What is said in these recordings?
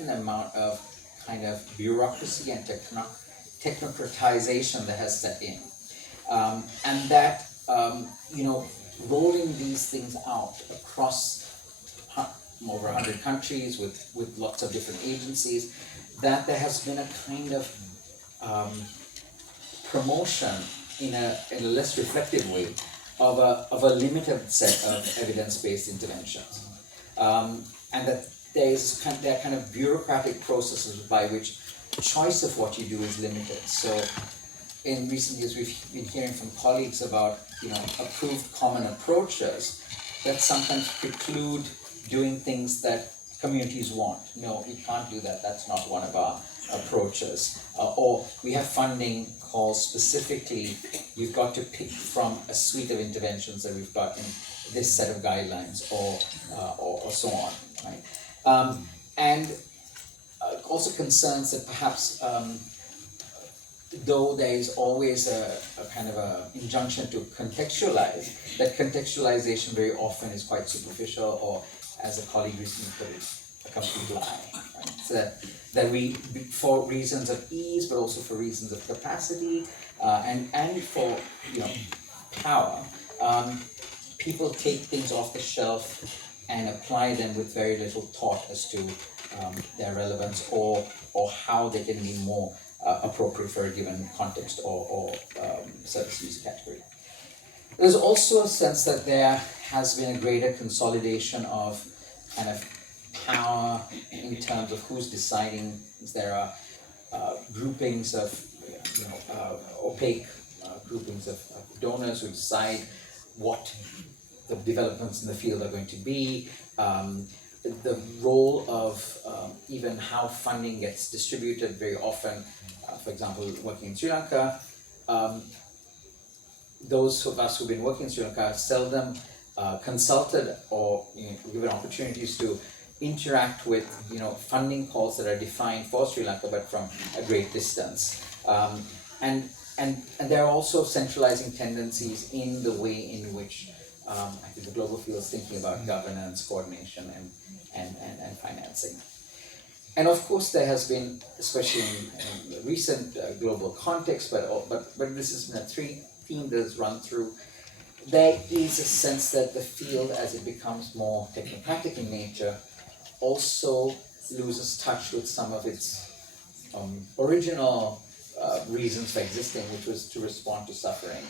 certain amount of kind of bureaucracy and technocratization that has set in. And that, rolling these things out across over 100 countries with lots of different agencies, that there has been a kind of promotion in a less reflective way of a limited set of evidence-based interventions. And that there are kind of bureaucratic processes by which choice of what you do is limited. So in recent years, we've been hearing from colleagues about, approved common approaches that sometimes preclude doing things that communities want. No, we can't do that. That's not one of our approaches. Or we have funding calls specifically, you've got to pick from a suite of interventions that we've got in this set of guidelines, or so on, right? And also concerns that perhaps, though there is always a kind of a injunction to contextualize, that contextualization very often is quite superficial, or as a colleague recently put it, a complete lie. Right? So that we, for reasons of ease, but also for reasons of capacity, and for power, people take things off the shelf and apply them with very little thought as to their relevance or how they can be more appropriate for a given context or service user category. There's also a sense that there has been a greater consolidation of kind of power in terms of who's deciding. There are groupings of opaque groupings of donors who decide what the developments in the field are going to be. The role of even how funding gets distributed very often, for example, working in Sri Lanka, those of us who've been working in Sri Lanka seldom consulted or given opportunities to interact with funding calls that are defined for Sri Lanka but from a great distance. And there are also centralizing tendencies in the way in which I think the global field is thinking about governance, coordination, and financing. And of course, there has been, especially in the recent global context, but this has been a theme that has run through. There is a sense that the field, as it becomes more technocratic in nature, also loses touch with some of its original reasons for existing, which was to respond to suffering.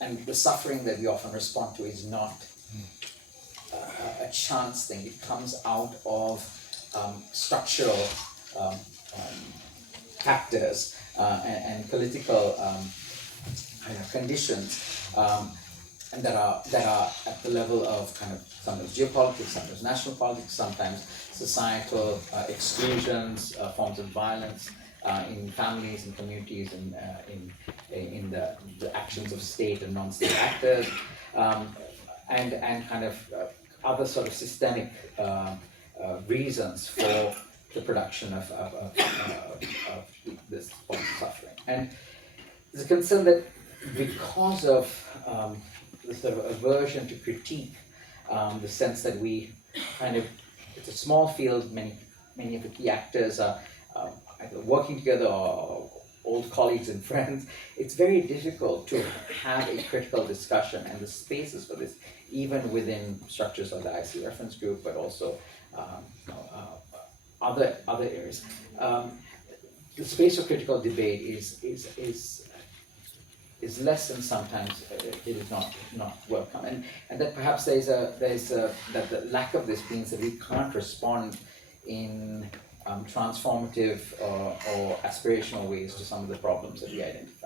And the suffering that we often respond to is not a chance thing. It comes out of structural factors and political conditions, and that are at the level of kind of sometimes geopolitics, sometimes national politics, sometimes societal exclusions, forms of violence in families and communities, and in the actions of state and non-state actors, and kind of other sort of systemic reasons for the production of this form of suffering. And there's a concern that because of the sort of aversion to critique, the sense that we kind of, it's a small field, many of the key actors are either working together or old colleagues and friends, it's very difficult to have a critical discussion, and the spaces for this, even within structures of the IC reference group, but also other areas. The space for critical debate is less, and sometimes it is not welcome, and that perhaps that the lack of this means that we can't respond in transformative or aspirational ways to some of the problems that we identify.